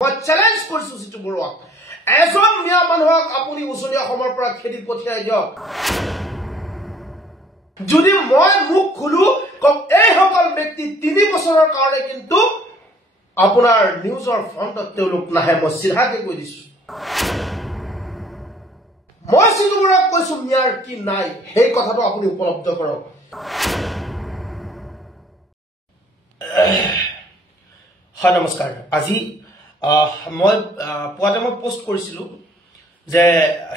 মই চ্যালেঞ্জ কৰিছো সিটো বৰুৱাক এজন মিয়া মানুহক আপুনি উজনি অসমৰ পৰা খেদি পঠিয়াই দিয়ক যদি মই মুখ খুলু কম এই সকল ব্যক্তি 3 বছৰৰ কাৰণে কিন্তু আপোনাৰ নিউজৰ ফ্ৰণ্টত তেওঁলোক নাহে মই সিধাকে কৈ দিছো মই সিটো বৰুৱাক কৈছো মিয়াৰ কি নাই সেই কথাটো আপুনি উপলব্ধ কৰক হয় নমস্কাৰ আজি মই পুৱাতে মই পোষ্ট কৰিছিলো যে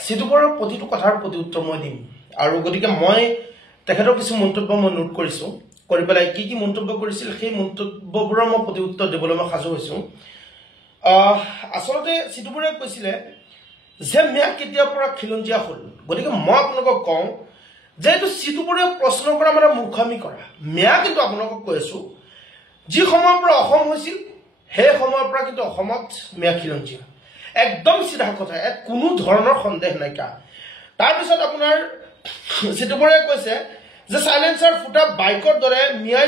সিটুপৰৰ প্ৰতিটো কথাৰ প্ৰতি উত্তৰ মই দিম আৰু গতিকে মই তেখেতৰ কিছু মন্তব্য মই নোট কৰিছো কৰি পেলাই কি মন্তব্য কৰিছিল সেই মন্তব্যবোৰৰ মই প্ৰতি উত্তৰ দিবলৈ মই সাজু হৈছো আসলতে সিটুপৰে কৈছিলে যে মিয়া কেতিয়াৰ পৰা খিলঞ্জিয়া হ'ল গতিকে মই আপোনালোকক কওঁ যে এইটো সিটুপৰে প্ৰশ্ন কৰা মানে মূৰ্খামি কৰা মিয়া কিন্তু আপোনালোকক কৈছো যি সময়ৰ পৰা অসম হৈছিল সেই সময়ৰ পৰা কিন্তু অসমত মিয়া খিলঞ্জিয়া একদম সিধা কথা কোনো ধৰণৰ সন্দেহ নাই কা তাৰ পিছত আপোনাৰ সিটুপৰে কৈছে যে সাইলেন্সাৰ ফুটা বাইকৰ দৰে মিয়াই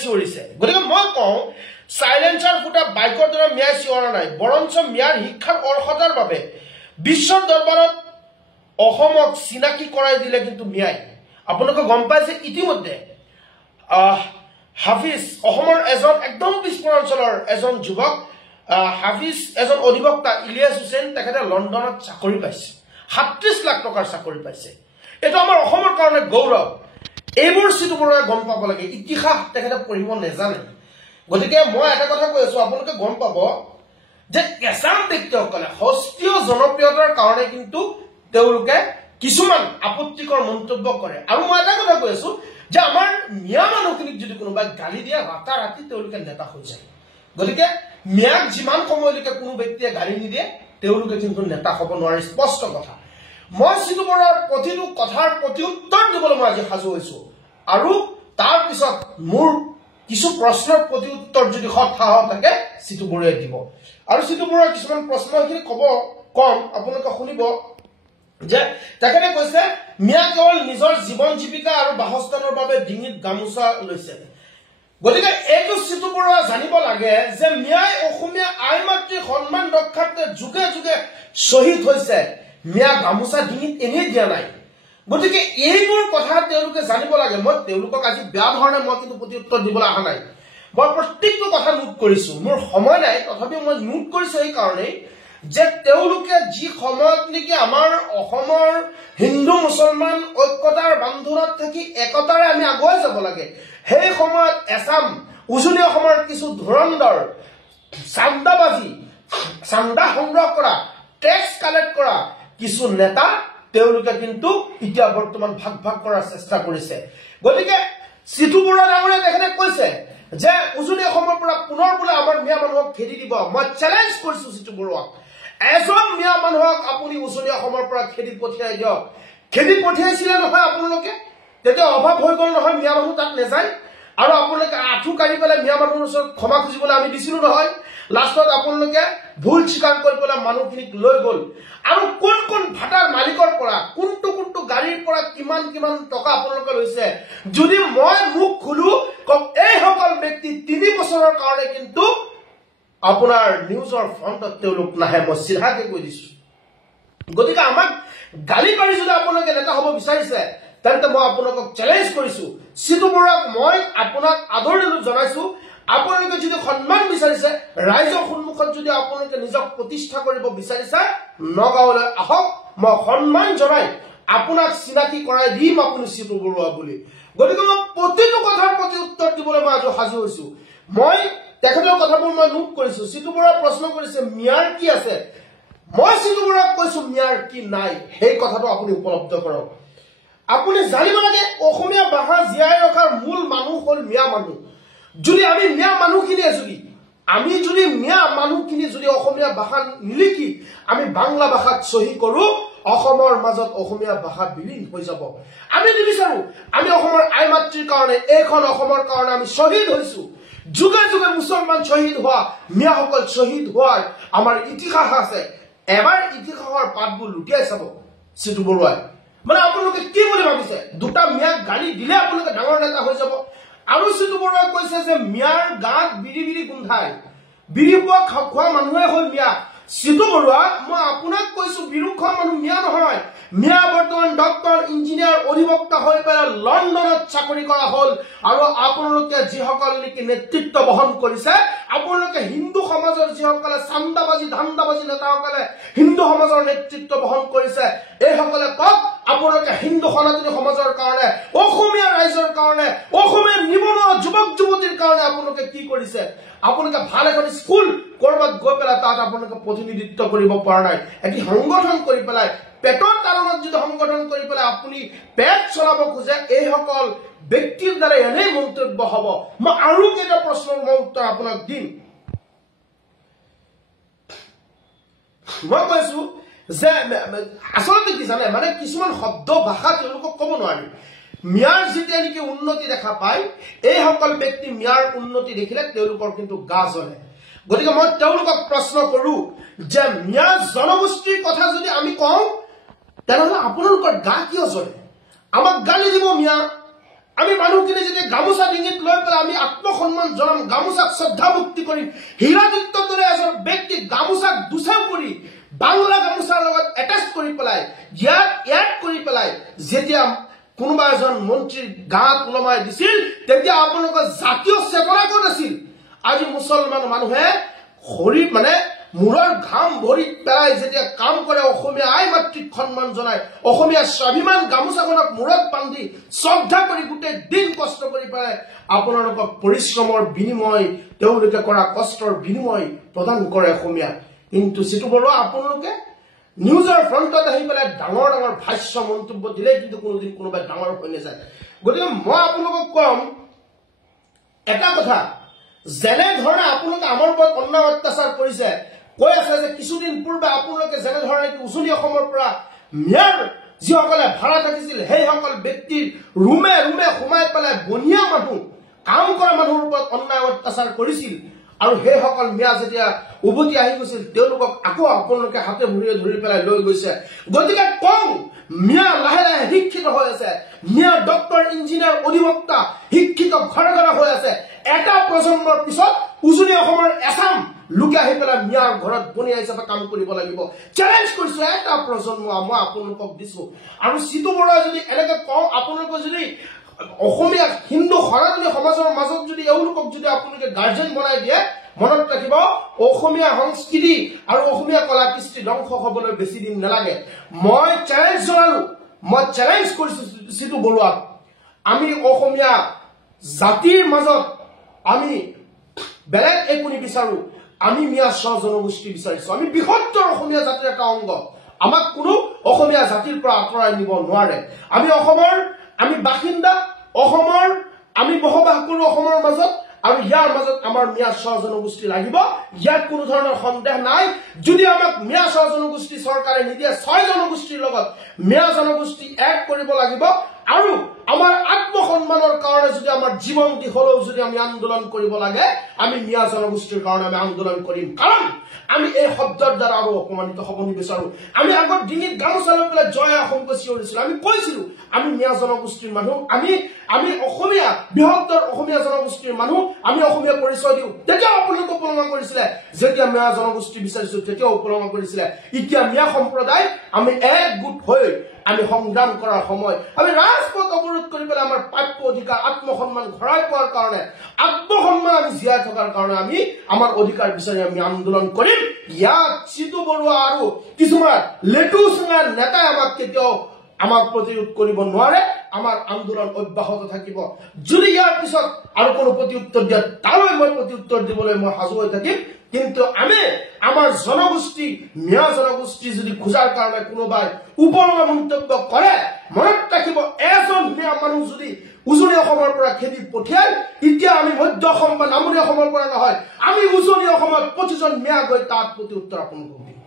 চিঞৰিছে গতিকে মই কওঁ সাইলেন্সাৰ ফুটা বাইকৰ দৰে মিয়াই চিঞৰা নাই বৰঞ্চ মিয়াৰ শিক্ষাৰ অৰ্হতাৰ বাবে বিশ্বৰ দৰবাৰত অসমক চিনাকি কৰাই দিলে কিন্তু মিয়াই আপোনালোকে গম পাইছে ইতিমধ্যে হাফিজ অসমৰ এজন একদম পিছপৰা অঞ্চলৰ এজন যুৱক হাফিজ এজন অধিবক্তা ইলিয়াছ হুছেইন তেখেতে লণ্ডনত চাকৰি পাইছে ৩৭ লাখ টকাৰ চাকৰি পাইছে এটা আমাৰ অসমৰ কাৰণে গৌৰৱ এইবোৰ সিটুপৰে গম পাব লাগে ইতিহাস তেখেতে পঢ়িব নেজানে গতিকে মই এটা কথা কৈ আছো আপোনালোকে গম পাব যে এছাম ব্যক্তিসকলে হস্তীয় জনপ্ৰিয়তাৰ কাৰণে কিন্তু তেওঁলোকে কিছুমান আপত্তিকৰ মন্তব্য কৰে আৰু মই এটা কথা কৈ আছো যে আমাৰ মিয়া মানুহখিনিক যদি কোনোবাই গালি দিয়ে ৰাতাৰাতি তেওঁলোকে নেতা হৈ যায় গতিকে মিয়াক যিমান সময়লৈকে কোনো ব্যক্তিয়ে গালি নিদিয়ে তেওঁলোকে কিন্তু নেতা হ'ব নোৱাৰে স্পষ্ট কথা মই সিটুপৰৰ প্ৰতিটো কথাৰ প্ৰতি উত্তৰ দিবলৈ মই আজি সাজু হৈছো আৰু তাৰ পিছত মোৰ কিছু প্ৰশ্নৰ প্ৰতি উত্তৰ যদি সাহস থাকে সিটুপৰে দিব আৰু সিটুপৰৰ কিছুমান প্ৰশ্ন এখিনি কম আপোনালোকে শুনিব যে তেখেতে কৈছে মিয়া কেৱল নিজৰ জীৱন জীৱিকা আৰু বাসস্থানৰ বাবে ডিঙিত গামোচা লৈছে গতিকে এইটো সিটুপৰে জানিব লাগে যে মিয়াই অসমীয়া আই মাতৃৰ সন্মান ৰক্ষাৰ্থে যুগে যুগে শ্বহীদ হৈছে মিয়া গামোচা ডিঙিত এনেই দিয়া নাই গতিকে এইবোৰ কথা তেওঁলোকে জানিব লাগে মই তেওঁলোকক আজি বেয়া ধৰণে মই কিন্তু প্ৰতি উত্তৰ দিবলৈ অহা নাই মই প্ৰত্যেকটো কথা নোট কৰিছো মোৰ সময় নাই তথাপিও মই নোট কৰিছো এই কাৰণেই যে তেওঁলোকে যি সময়ত নেকি আমাৰ অসমৰ হিন্দু মুছলমান ঐক্যতাৰ বান্ধোনত থাকি একতাৰে আমি আগুৱাই যাব লাগে সেই সময়ত এছাম উজনি অসমৰ কিছু ধুৰন্ধৰ চান্দা সংগ্ৰহ কৰা টেক্স কালেক্ট কৰা কিছু নেতা তেওঁলোকে কিন্তু এতিয়া বৰ্তমান ভাগ কৰাৰ চেষ্টা কৰিছে গতিকে সিটুপৰে ডাঙৰীয়া তেখেতে কৈছে যে উজনি অসমৰ পৰা পুনৰ বোলে আমাৰ মিয়া মানুহক খেদি দিব মই চ্যালেঞ্জ কৰিছো সিটুপৰক এজন মিয়া মানুহক আপুনি উজনি অসমৰ পৰা খেদি পঠিয়াই দিয়ক খেদি পঠিয়াইছিলে নহয় আপোনালোকে তেতিয়া অভাৱ হৈ গ'ল নহয় মিয়া মানুহ তাত নেযায় আৰু আপোনালোকে আঁঠু কাঢ়ি পেলাই মিয়া মানুহৰ ওচৰত ক্ষমা খুজিবলৈ আমি দিছিলো নহয় লাষ্টত আপোনালোকে ভুল স্বীকাৰ কৰি পেলাই মানুহখিনিক লৈ গ'ল আৰু কোন ভাটাৰ মালিকৰ পৰা কোনটো গাড়ীৰ পৰা কিমান টকা আপোনালোকে লৈছে যদি মই মুখ খুলু কম এই সকল ব্যক্তি 3 বছৰৰ কাৰণে কিন্তু আপোনাৰ নিউজৰ ফ্ৰণ্টত তেওঁলোক নাহে মই সিধাকে কৈ দিছো গতিকে আমাক গালি পাৰি যদি আপোনালোকে নেতা হ'ব বিচাৰিছে তেন্তে মই আপোনালোকক চ্যালেঞ্জ কৰিছো সিটুপৰক মই আপোনাক আদৰণি জনাইছো আপোনালোকে যদি সন্মান বিচাৰিছে ৰাইজৰ সন্মুখত যদি আপোনালোকে নিজক প্ৰতিষ্ঠা কৰিব বিচাৰিছে নগাঁৱলৈ আহক মই সন্মান জনাই আপোনাক চিনাকি কৰাই দিম আপুনি সিটুপৰ বুলি গতিকে মই প্ৰতিটো কথাৰ প্ৰতি উত্তৰ দিবলৈ মই আজি সাজু হৈছো মই তেখেতৰ কথাবোৰ মই নোট কৰিছো সিটুপৰে প্ৰশ্ন কৰিছে মিয়াৰ কি আছে মই সিটুপৰক কৈছো মিয়াৰ কি নাই সেই কথাটো আপুনি উপলব্ধ কৰক আপুনি জানিব লাগে অসমীয়া ভাষা জীয়াই ৰখাৰ মূল মানুহ হ'ল মিয়া মানুহ যদি আমি মিয়া মানুহখিনি যদি অসমীয়া ভাষা নিলিখি আমি বাংলা ভাষাত সহি কৰো অসমৰ মাজত অসমীয়া ভাষা বিলীন হৈ যাব আমি নিবিচাৰো আমি অসমৰ আই মাতৃৰ কাৰণে এইখন অসমৰ কাৰণে আমি শ্বহীদ হৈছো যুগে যুগে মুছলমান শ্বহীদ হোৱা মিয়াসকল শ্বহীদ হোৱাৰ আমাৰ ইতিহাস আছে এবাৰ ইতিহাসৰ পাতবোৰ লুটিয়াই চাব সিটুপৰাই মানে আপোনালোকে কি বুলি ভাবিছে দুটা মিয়াক গালি দিলে আপোনালোকে ডাঙৰ নেতা হৈ যাব আৰু সিটুপৰাই কৈছে যে মিয়াৰ গাত বিৰি গোন্ধায় বিড়ি খোৱা মানুহে হ'ল মিয়া সিতু বৰুৱা মই আপোনাক কৈছো বিড়ি খোৱা মানুহ মিয়া নহয় মিয়া বৰ্তমান ডক্টৰ ইঞ্জিনিয়াৰ অধিবক্তা হৈ পেলাই লণ্ডনত চাকৰি কৰা হ'ল আৰু আপোনালোকে যিসকল নেকি নেতৃত্ব বহন কৰিছে আপোনালোকে হিন্দু সমাজৰ যিসকলে চান্দাবাজি ধান্দাবাজি নেতাসকলে হিন্দু সমাজৰ নেতৃত্ব বহন কৰিছে এইসকলে কওক আপোনালোকে হিন্দু সনাতনী সমাজৰ কাৰণে অসমীয়া ৰাইজৰ কাৰণে অসমীয়া নিবনুৱা যুৱক যুৱতীৰ কাৰণে আপোনালোকে কি কৰিছে আপোনালোকে ভাল এখন স্কুল কৰবাত গৈ পেলাই তাত আপোনালোকে প্ৰতিনিধিত্ব কৰিব পৰা নাই এটি সংগঠন কৰি পেলাই পেটৰ কাৰণত যদি সংগঠন কৰি পেলাই আপুনি পেট চলাব খোজে এইসকল ব্যক্তিৰ দ্বাৰা এনে মন্তব্য হ'ব মই আৰু কেইটা প্ৰশ্নৰ মই উত্তৰ আপোনাক দিম মই কৈছো যে আসলতে কি জানে মানে কিছুমান শব্দ ভাষা তেওঁলোকক ক'ব নোৱাৰি মিয়াৰ যেতিয়া নেকি উন্নতি দেখা পায় এইসকল ব্যক্তি মিয়াৰ উন্নতি দেখিলে তেওঁলোকৰ কিন্তু গা জ্বলে গতিকে মই তেওঁলোকক প্ৰশ্ন কৰো যে মিয়াৰ জনগোষ্ঠীৰ কথা যদি আমি কওঁ তেনেহ'লে আপোনালোকৰ গা কিয় জ্বলে আমাক গালি দিব মিয়া আমি মানুহখিনি যেতিয়া গামোচা ডিঙিত লৈ পেলাই আমি আত্মসন্মান জনাম গামোচাক শ্ৰদ্ধা ভক্তি কৰিম হীৰাদিত্যৰ দৰে এজন ব্যক্তি গামোচাক দুচাও কৰি বাংলা গামোচাৰ লগত এটাচ কৰি পেলাই ইয়াত কৰি পেলাই যেতিয়া কোনোবা এজন মন্ত্ৰীৰ গাত ওলমাই দিছিল তেতিয়া আপোনালোকৰ জাতীয় চেতনা ক'ত আছিল আজি মুছলমান মানুহে হৰি মানে মূৰৰ ঘাম ভৰি পেলাই যেতিয়া কাম কৰে অসমীয়া আই মাতৃক সন্মান জনায় অসমীয়া স্বাভিমান গামোচাখনক মূৰত বান্ধি শ্ৰদ্ধা কৰি গোটেই দিন কষ্ট কৰি পেলাই আপোনালোকক পৰিশ্ৰমৰ বিনিময় তেওঁলোকে কৰা কষ্টৰ বিনিময় প্ৰদান কৰে অসমীয়া কিন্তু সিতু বৰুৱা আপোনালোকে নিউজৰ ফ্ৰণ্টত আহি পেলাই ডাঙৰ ডাঙৰ ভাষ্য মন্তব্য দিলে কিন্তু কোনোদিন কোনোবাই ডাঙৰ হৈ নাযায় গতিকে মই আপোনালোকক কম এটা কথা যেনে ধৰণে আপোনালোকে আমাৰ ওপৰত অন্যায় অত্যাচাৰ কৰিছে কৈ আছে যে কিছুদিন পূৰ্বে আপোনালোকে যেনে ধৰণে উজনি অসমৰ পৰা মিয়াৰ যিসকলে ভাড়া থাকিছিল সেইসকল ব্যক্তিৰ ৰুমে ৰুমে সোমাই পেলাই বনিয়া মানুহ কাম কৰা মানুহৰ ওপৰত অন্যায় অত্যাচাৰ কৰিছিল আৰু সেইসকল মিয়া যেতিয়া উভতি আহি গৈছিল তেওঁলোকক আকৌ আপোনালোকে হাতে ভৰিৰে ধৰি পেলাই লৈ গৈছে গতিকে কম মিয়া লাহে লাহে শিক্ষিত হৈ আছে মিয়া ডক্টৰ ইঞ্জিনিয়াৰ অধিবক্তা শিক্ষিত ঘৰে ঘৰে হৈ আছে এটা প্ৰজন্মৰ পিছত উজনি অসমৰ এছাম লোকে আহি পেলাই মিয়াৰ ঘৰত বনিয়া হিচাপে কাম কৰিব লাগিব চেলেঞ্জ কৰিছো এটা প্ৰজন্ম মই আপোনালোকক দিছো আৰু সিতু বৰুৱা যদি এনেকে কওঁ আপোনালোকে যদি অসমীয়া হিন্দু সনাতনী সমাজৰ মাজত যদি এওঁলোকক যদি আপোনালোকে গাৰ্জেন বনাই দিয়ে মনত ৰাখিব অসমীয়া সংস্কৃতি আৰু অসমীয়া কলা কৃষ্টি ধ্বংস হ'বলৈ বেছি দিন নালাগে মই চেলেঞ্জ জনালো মই চেলেঞ্জ কৰিছো সিতু বৰুৱাক আমি অসমীয়া জাতিৰ মাজত আমি বেলেগ একো নিবিচাৰো আমি মিয়া স্ব জনগোষ্ঠী বিচাৰিছো আমি বৃহত্তৰ অসমীয়া জাতিৰ এটা অংগ আমাক কোনো অসমীয়া জাতিৰ পৰা আঁতৰাই নিব নোৱাৰে আমি অসমৰ আমি বাসিন্দা অসমৰ আমি বসবাস কৰো অসমৰ মাজত আৰু ইয়াৰ মাজত আমাৰ মিয়া স্ব জনগোষ্ঠী লাগিব ইয়াত কোনো ধৰণৰ সন্দেহ নাই যদি আমাক মিয়া স্ব জনগোষ্ঠী চৰকাৰে নিদিয়ে 6 জনগোষ্ঠীৰ লগত মিয়া জনগোষ্ঠী এক কৰিব লাগিব আৰু আমাৰ আত্মসন্মানৰ কাৰণে যদি আমাৰ জীৱন দি হলেও যদি আমি আন্দোলন কৰিব লাগে আমি মিয়া জনগোষ্ঠীৰ কাৰণে আমি আন্দোলন কৰিম কাৰণ আমি এই শব্দৰ দ্বাৰা আৰু অপমানিত হ'ব নিবিচাৰো আমি আগৰ দিনত গামোচা লৈ পেলাই জয় অসমক চিঞৰিছিলো আমি কৈছিলো আমি মিয়া জনগোষ্ঠীৰ মানুহ আমি অসমীয়া বৃহত্তৰ অসমীয়া জনগোষ্ঠীৰ মানুহ আমি অসমীয়া পৰিচয় দিওঁ তেতিয়া আপোনালোকে উপলব্ধ কৰিছিলে যেতিয়া মিয়া জনগোষ্ঠী বিচাৰিছো তেতিয়া উপলব্ধ কৰিছিলে এতিয়া মিয়া সম্প্ৰদায় আমি এক গোট হৈ আমি সংগ্ৰাম কৰাৰ সময় আমি ৰাজপথ অৱৰোধ কৰি পেলাই আমাৰ প্ৰাপ্য অধিকাৰ আত্মসন্মান ঘূৰাই পোৱাৰ কাৰণে আত্মসন্মান আমি জীয়াই থকাৰ কাৰণে আমি আমাৰ অধিকাৰ বিচাৰি আমি আন্দোলন কৰিম ইয়াত সিতু বৰুৱা আৰু কিছুমান লেটুচঙা নেতাই আমাক কেতিয়াও আমাক প্ৰতিৰোধ কৰিব নোৱাৰে আমাৰ আন্দোলন অব্যাহত থাকিব যদি ইয়াৰ পিছত আৰু কোনো প্ৰতিউত্তৰ দিয়ে তালৈ মই প্ৰতিউত্তৰ দিবলৈ মই সাজু হৈ থাকিম কিন্তু আমি আমাৰ জনগোষ্ঠী মিয়া জনগোষ্ঠী যদি খোজাৰ কাৰণে কোনোবাই উপলব্ধ মন্তব্য কৰে মনত ৰাখিব এজন মিয়া মানুহ যদি উজনি অসমৰ পৰা খেদি পঠিয়াই তেতিয়া আমি মধ্য অসম বা নামনি অসমৰ পৰা নহয় আমি উজনি অসমত প্ৰতিজন মিয়া গৈ তাত প্ৰতিউত্তৰ আপোনালোকক দিম